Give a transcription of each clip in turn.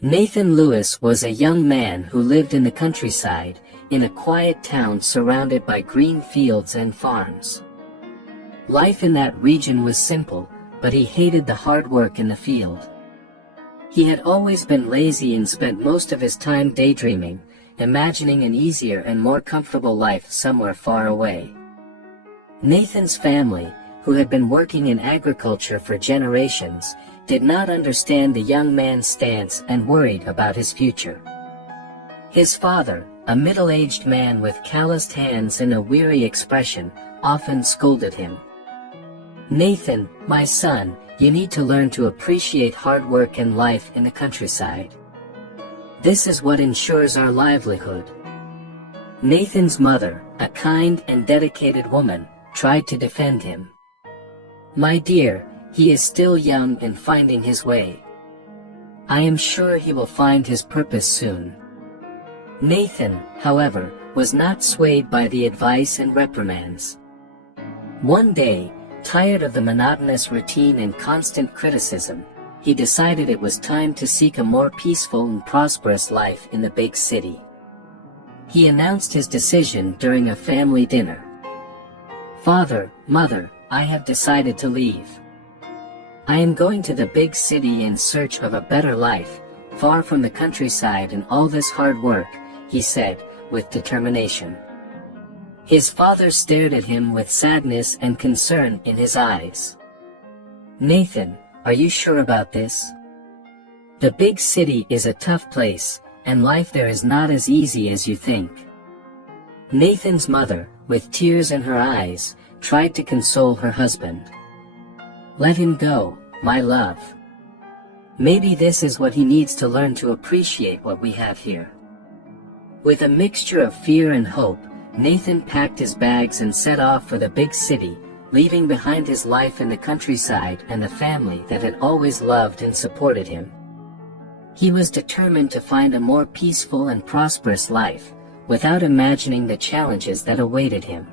Nathan Lewis was a young man who lived in the countryside, in a quiet town surrounded by green fields and farms. Life in that region was simple, but he hated the hard work in the field. He had always been lazy and spent most of his time daydreaming, imagining an easier and more comfortable life somewhere far away. Nathan's family, who had been working in agriculture for generations, did not understand the young man's stance and worried about his future. His father, a middle-aged man with calloused hands and a weary expression, often scolded him. "Nathan, my son, you need to learn to appreciate hard work and life in the countryside. This is what ensures our livelihood." Nathan's mother, a kind and dedicated woman, tried to defend him. "My dear, he is still young and finding his way. I am sure he will find his purpose soon." Nathan, however, was not swayed by the advice and reprimands. One day, tired of the monotonous routine and constant criticism, he decided it was time to seek a more peaceful and prosperous life in the big city. He announced his decision during a family dinner. "Father, Mother, I have decided to leave. I am going to the big city in search of a better life, far from the countryside and all this hard work," he said, with determination. His father stared at him with sadness and concern in his eyes. "Nathan, are you sure about this? The big city is a tough place, and life there is not as easy as you think." Nathan's mother, with tears in her eyes, tried to console her husband. "Let him go, my love. Maybe this is what he needs to learn to appreciate what we have here." With a mixture of fear and hope, Nathan packed his bags and set off for the big city, leaving behind his life in the countryside and the family that had always loved and supported him. He was determined to find a more peaceful and prosperous life, without imagining the challenges that awaited him.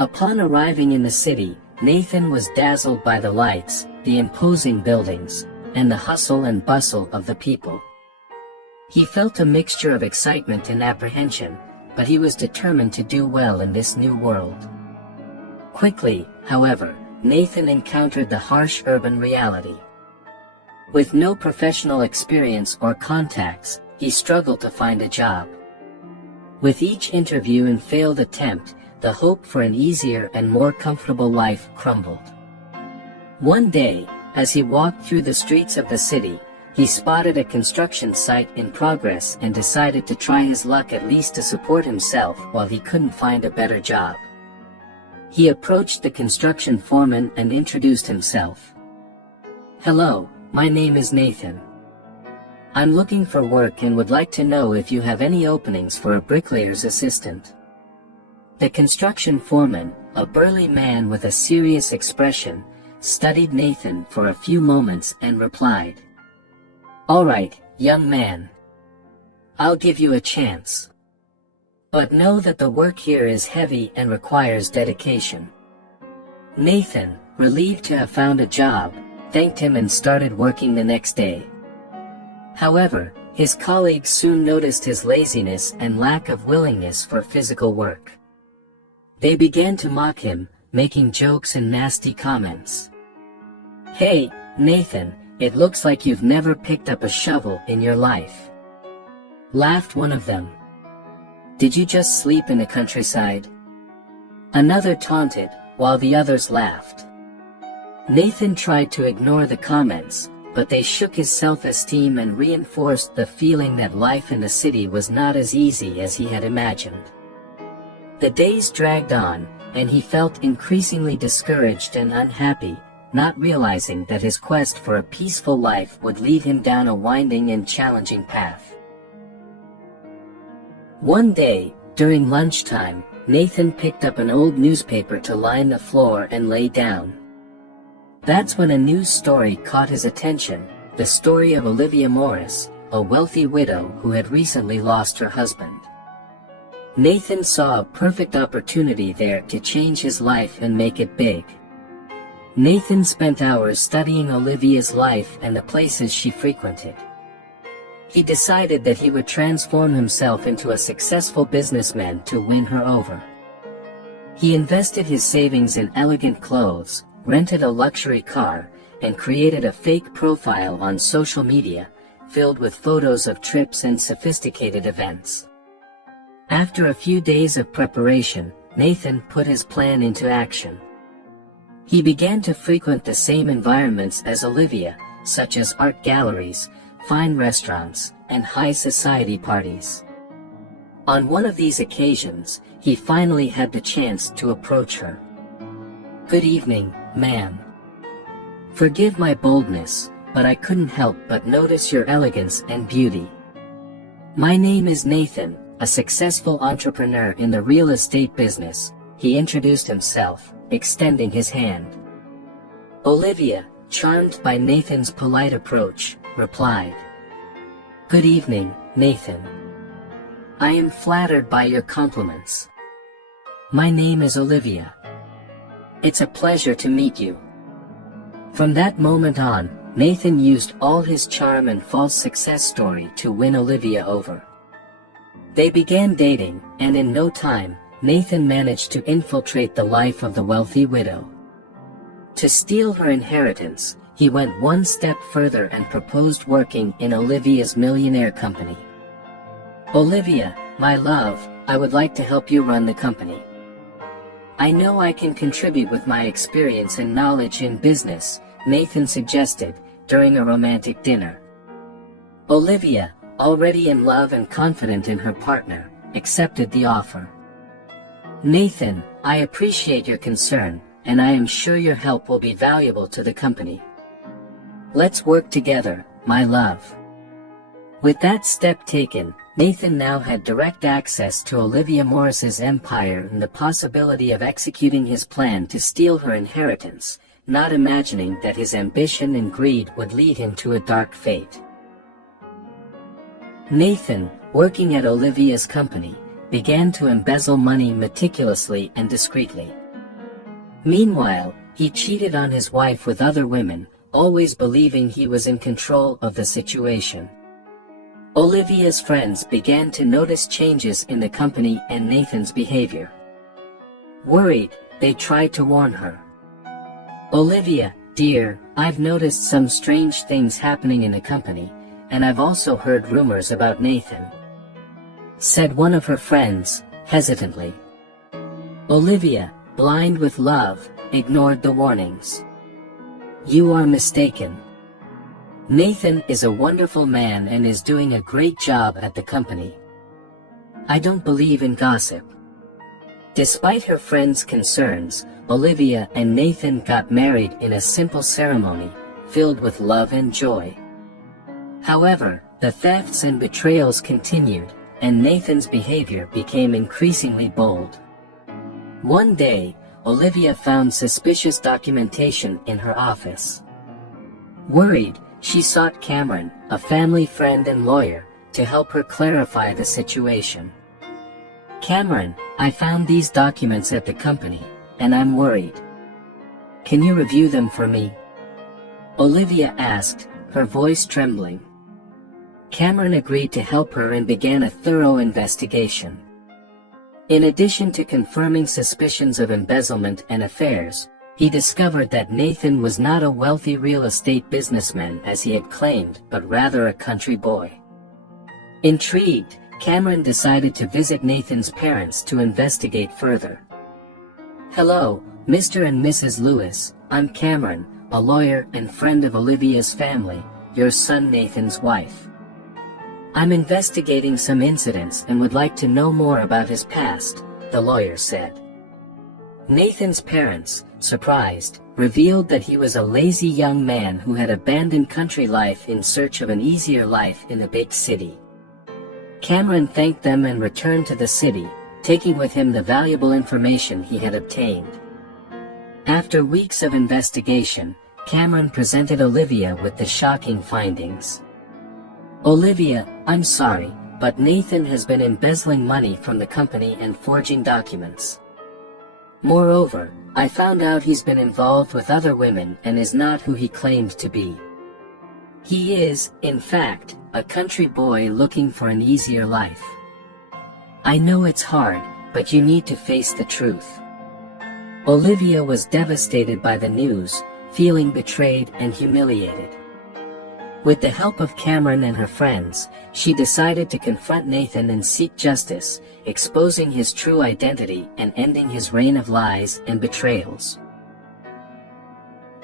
Upon arriving in the city, Nathan was dazzled by the lights, the imposing buildings, and the hustle and bustle of the people. He felt a mixture of excitement and apprehension, but he was determined to do well in this new world. Quickly, however, Nathan encountered the harsh urban reality. With no professional experience or contacts, he struggled to find a job. With each interview and failed attempt, the hope for an easier and more comfortable life crumbled. One day, as he walked through the streets of the city, he spotted a construction site in progress and decided to try his luck at least to support himself while he couldn't find a better job. He approached the construction foreman and introduced himself. "Hello, my name is Nathan. I'm looking for work and would like to know if you have any openings for a bricklayer's assistant." The construction foreman, a burly man with a serious expression, studied Nathan for a few moments and replied, "All right, young man. I'll give you a chance. But know that the work here is heavy and requires dedication." Nathan, relieved to have found a job, thanked him and started working the next day. However, his colleagues soon noticed his laziness and lack of willingness for physical work. They began to mock him, making jokes and nasty comments. "Hey, Nathan, it looks like you've never picked up a shovel in your life," laughed one of them. "Did you just sleep in the countryside?" Another taunted, while the others laughed. Nathan tried to ignore the comments, but they shook his self-esteem and reinforced the feeling that life in the city was not as easy as he had imagined. The days dragged on, and he felt increasingly discouraged and unhappy, not realizing that his quest for a peaceful life would lead him down a winding and challenging path. One day, during lunchtime, Nathan picked up an old newspaper to line the floor and lay down. That's when a news story caught his attention, the story of Olivia Morris, a wealthy widow who had recently lost her husband. Nathan saw a perfect opportunity there to change his life and make it big. Nathan spent hours studying Olivia's life and the places she frequented. He decided that he would transform himself into a successful businessman to win her over. He invested his savings in elegant clothes, rented a luxury car, and created a fake profile on social media, filled with photos of trips and sophisticated events. After a few days of preparation, Nathan put his plan into action. He began to frequent the same environments as Olivia, such as art galleries, fine restaurants, and high society parties. On one of these occasions, he finally had the chance to approach her. "Good evening, ma'am. Forgive my boldness, but I couldn't help but notice your elegance and beauty. My name is Nathan, a successful entrepreneur in the real estate business," he introduced himself, extending his hand. Olivia, charmed by Nathan's polite approach, replied, "Good evening, Nathan. I am flattered by your compliments. My name is Olivia. It's a pleasure to meet you." From that moment on, Nathan used all his charm and false success story to win Olivia over. They began dating, and in no time, Nathan managed to infiltrate the life of the wealthy widow. To steal her inheritance, he went one step further and proposed working in Olivia's millionaire company. "Olivia, my love, I would like to help you run the company. I know I can contribute with my experience and knowledge in business," Nathan suggested, during a romantic dinner. Olivia, already in love and confident in her partner, accepted the offer. "Nathan, I appreciate your concern, and I am sure your help will be valuable to the company. Let's work together, my love." With that step taken, Nathan now had direct access to Olivia Morris's empire and the possibility of executing his plan to steal her inheritance, not imagining that his ambition and greed would lead him to a dark fate. Nathan, working at Olivia's company, began to embezzle money meticulously and discreetly. Meanwhile, he cheated on his wife with other women, always believing he was in control of the situation. Olivia's friends began to notice changes in the company and Nathan's behavior. Worried, they tried to warn her. "Olivia, dear, I've noticed some strange things happening in the company, and I've also heard rumors about Nathan," said one of her friends, hesitantly. Olivia, blind with love, ignored the warnings. "You are mistaken. Nathan is a wonderful man and is doing a great job at the company. I don't believe in gossip." Despite her friends' concerns, Olivia and Nathan got married in a simple ceremony, filled with love and joy. However, the thefts and betrayals continued, and Nathan's behavior became increasingly bold. One day, Olivia found suspicious documentation in her office. Worried, she sought Cameron, a family friend and lawyer, to help her clarify the situation. "Cameron, I found these documents at the company, and I'm worried. Can you review them for me?" Olivia asked, her voice trembling. Cameron agreed to help her and began a thorough investigation. In addition to confirming suspicions of embezzlement and affairs, he discovered that Nathan was not a wealthy real estate businessman as he had claimed, but rather a country boy. Intrigued, Cameron decided to visit Nathan's parents to investigate further. "Hello, Mr. and Mrs. Lewis, I'm Cameron, a lawyer and friend of Olivia's family, your son Nathan's wife. I'm investigating some incidents and would like to know more about his past," the lawyer said. Nathan's parents, surprised, revealed that he was a lazy young man who had abandoned country life in search of an easier life in the big city. Cameron thanked them and returned to the city, taking with him the valuable information he had obtained. After weeks of investigation, Cameron presented Olivia with the shocking findings. "Olivia, I'm sorry, but Nathan has been embezzling money from the company and forging documents. Moreover, I found out he's been involved with other women and is not who he claimed to be. He is, in fact, a country boy looking for an easier life. I know it's hard, but you need to face the truth." Olivia was devastated by the news, feeling betrayed and humiliated. With the help of Cameron and her friends, she decided to confront Nathan and seek justice, exposing his true identity and ending his reign of lies and betrayals.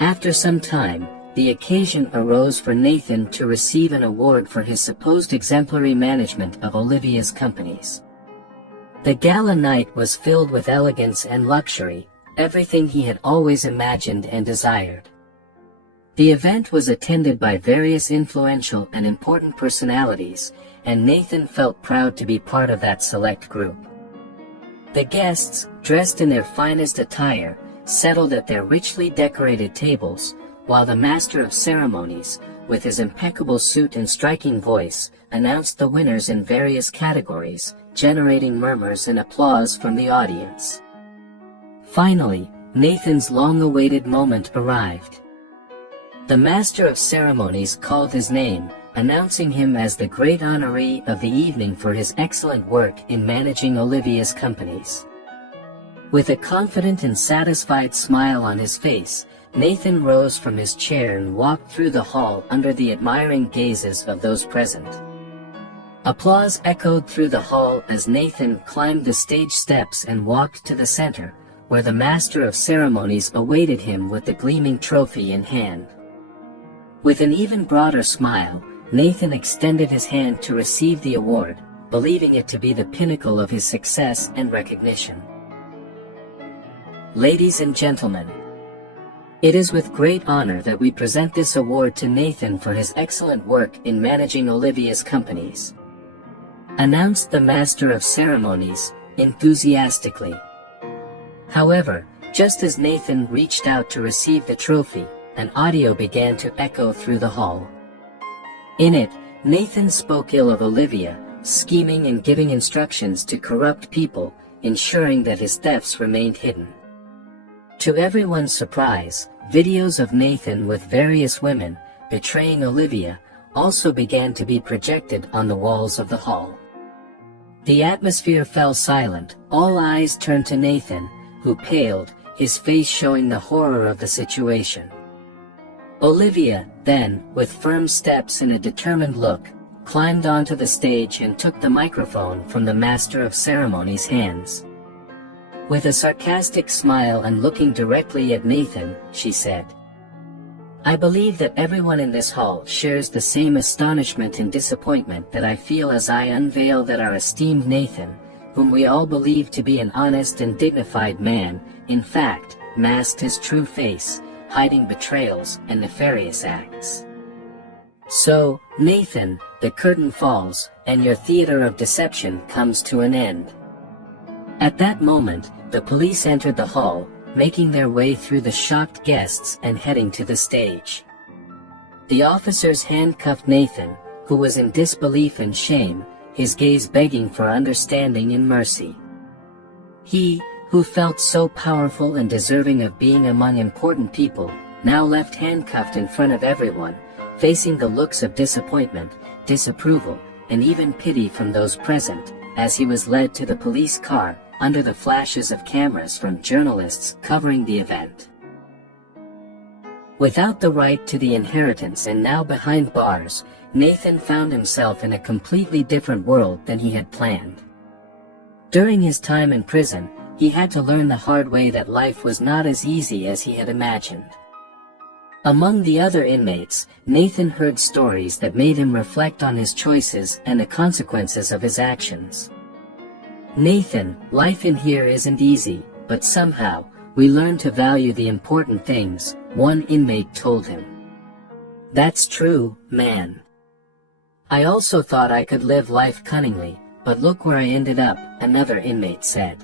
After some time, the occasion arose for Nathan to receive an award for his supposed exemplary management of Olivia's companies. The gala night was filled with elegance and luxury, everything he had always imagined and desired. The event was attended by various influential and important personalities, and Nathan felt proud to be part of that select group. The guests, dressed in their finest attire, settled at their richly decorated tables, while the master of ceremonies, with his impeccable suit and striking voice, announced the winners in various categories, generating murmurs and applause from the audience. Finally, Nathan's long-awaited moment arrived. The master of ceremonies called his name, announcing him as the great honoree of the evening for his excellent work in managing Olivia's companies. With a confident and satisfied smile on his face, Nathan rose from his chair and walked through the hall under the admiring gazes of those present. Applause echoed through the hall as Nathan climbed the stage steps and walked to the center, where the master of ceremonies awaited him with the gleaming trophy in hand. With an even broader smile, Nathan extended his hand to receive the award, believing it to be the pinnacle of his success and recognition. Ladies and gentlemen, it is with great honor that we present this award to Nathan for his excellent work in managing Olivia's companies," announced the master of ceremonies, enthusiastically. However, just as Nathan reached out to receive the trophy, an audio began to echo through the hall. In it, Nathan spoke ill of Olivia, scheming and giving instructions to corrupt people, ensuring that his thefts remained hidden. To everyone's surprise, videos of Nathan with various women, betraying Olivia, also began to be projected on the walls of the hall. The atmosphere fell silent, all eyes turned to Nathan, who paled, his face showing the horror of the situation. Olivia, then, with firm steps and a determined look, climbed onto the stage and took the microphone from the master of ceremonies' hands. With a sarcastic smile and looking directly at Nathan, she said, "I believe that everyone in this hall shares the same astonishment and disappointment that I feel as I unveil that our esteemed Nathan, whom we all believe to be an honest and dignified man, in fact, masked his true face, hiding betrayals and nefarious acts. So, Nathan, the curtain falls, and your theater of deception comes to an end." At that moment, the police entered the hall, making their way through the shocked guests and heading to the stage. The officers handcuffed Nathan, who was in disbelief and shame, his gaze begging for understanding and mercy. He, who felt so powerful and deserving of being among important people, now left handcuffed in front of everyone, facing the looks of disappointment, disapproval, and even pity from those present, as he was led to the police car, under the flashes of cameras from journalists covering the event. Without the right to the inheritance and now behind bars, Nathan found himself in a completely different world than he had planned. During his time in prison, he had to learn the hard way that life was not as easy as he had imagined. Among the other inmates, Nathan heard stories that made him reflect on his choices and the consequences of his actions. "Nathan, life in here isn't easy, but somehow, we learn to value the important things," one inmate told him. "That's true, man. I also thought I could live life cunningly, but look where I ended up," another inmate said.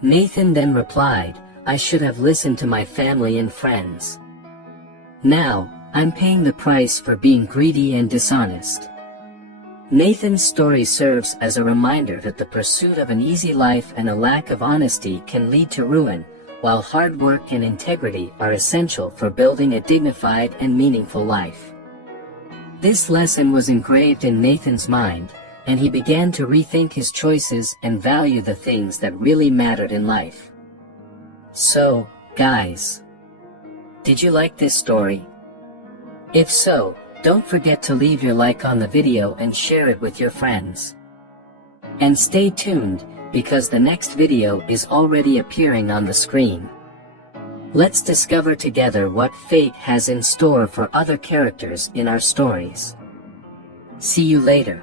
Nathan then replied, "I should have listened to my family and friends. Now, I'm paying the price for being greedy and dishonest." Nathan's story serves as a reminder that the pursuit of an easy life and a lack of honesty can lead to ruin, while hard work and integrity are essential for building a dignified and meaningful life. This lesson was engraved in Nathan's mind, and he began to rethink his choices and value the things that really mattered in life. So, guys, did you like this story? If so, don't forget to leave your like on the video and share it with your friends. And stay tuned, because the next video is already appearing on the screen. Let's discover together what fate has in store for other characters in our stories. See you later.